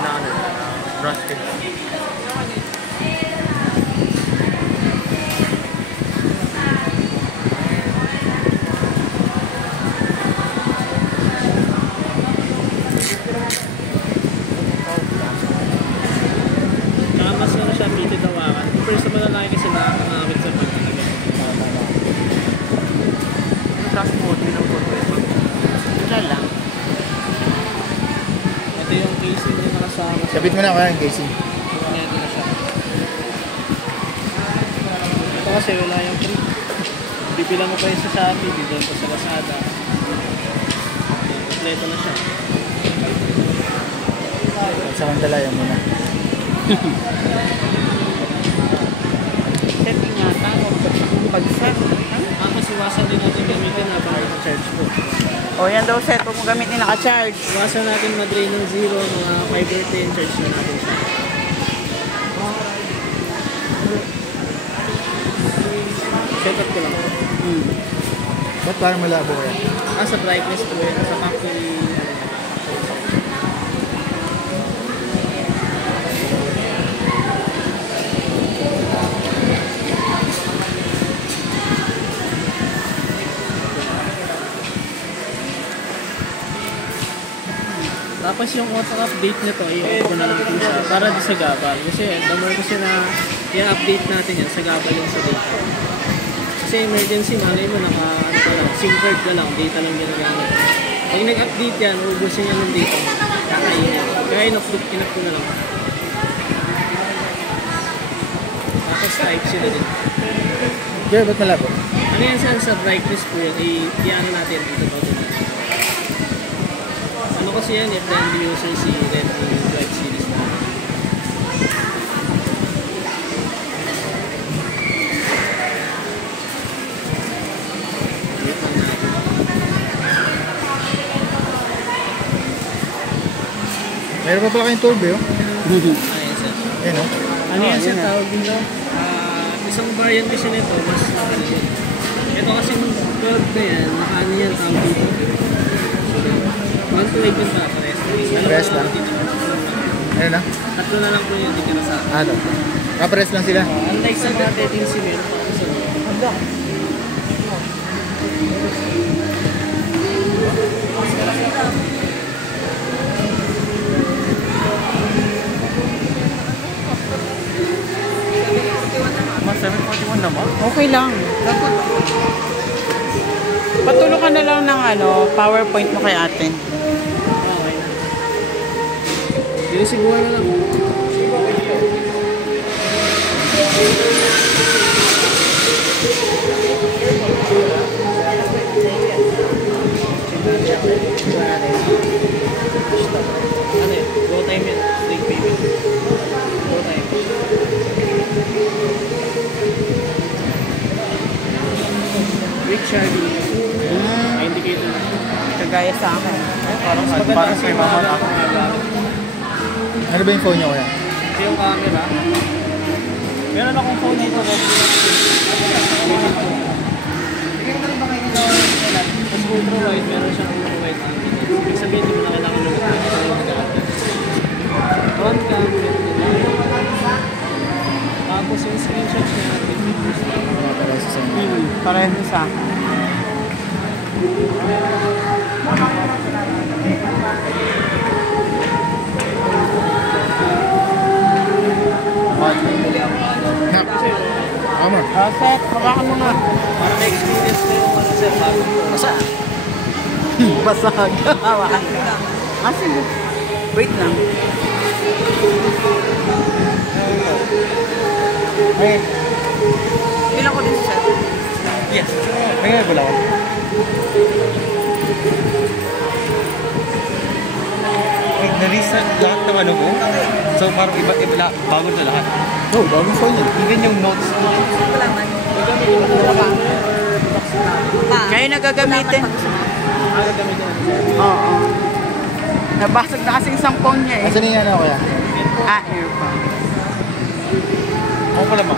na ano, rusted. Mas ano siya, piti tawakan. Pero sa malalaki kasi nakakangawit sa pagkakagay. Tapos mo, tinang po ito. Wala lang. Ito yung casing niya nakasama. Sabit mo na kaya yung casing. Ito na siya. Ito kasi wala yung free. Pipila mo pa yung sa Shopee, dito pa sa Lazada. Kompleto na siya. Samantala yan muna. Setting nga tao. Pag-set. Tapos iwasan din natin gamitin habang naka-charge po. O yan daw set. Huwag mo gamitin naka-charge. Iwasan natin mag-drain ng zero, mga 5 charge na natin siya. Set up ko lang. Ba't parang malabo yan? Sa brightness po yan. Sa factory. Tapos yung auto-update nito, i-off ko na lang po siya para di sa gabal. Kasi the more kasi na i-update natin yan, sa gabal yung sa data. Kasi emergency, malay mo ano pa lang, SIM card ka lang, data lang ginagamit. Pag nag-update yan, ubusin yan ng data, kakainin. Kaya in-off ko na lang. Tapos type sila din. Pero ba't malabo? Ano yan sir, sa brightness po yan, i-ano natin dito po dito. Ano kasi yan, friendly user si Redmi Drive series na. Meron pa pala kayong turbo yun? Ano yan sir? Yan o. Ano yan sir, tawag din daw? Isang variant kasi nito, mas nakano yun. Ito kasi yung 12 na yan, nakaano yan, tawag dito. 1 to 8 yung pares. Pares lang? Ano na? Tatlo na lang po yung dikira sa akin. Ano? Kapares lang sila? Unlike sa dati din cement, Handa. Mas 741 naman? Okay lang. Patulong ka na lang ng PowerPoint mo kay ate. okay na. Hindi siguro na lang. Ano yun? Go time yun. Straight payment. Go time. Quick charging. Indicator na. Kagaya sa akin. Parang Maganda kasi kay yung mama mga ako. gamit. Ano ba yung phone nyo kaya? Ito yung camera. Meron akong phone dito. Tapos ultra wide, meron siyang ultra wide angle. Ibig sabihin, hindi mo na kailangan lumagay. Ito yung nag-aapit. Front cam, tapos yung screenshot niya, 3 pictures lang. Pareho sa akin. Nak. Tama. Set, hawakan mo nga. Para na-experience mo yung ano sir, bago. Basa. Basag. Hawakan. Sige. Wait lang. Ay, Bilang ko din set. yes. May nga gulaw. Wait, na-reset lahat ng ano mo? So parang iba't iba, bago na lahat. Oo, bagong phone yun. Even yung notes. Kayo nagagamitin? Oo. Nabasag na kasing isang phone niya eh. Asan yung ano kaya? Earphone. Ako pala ma.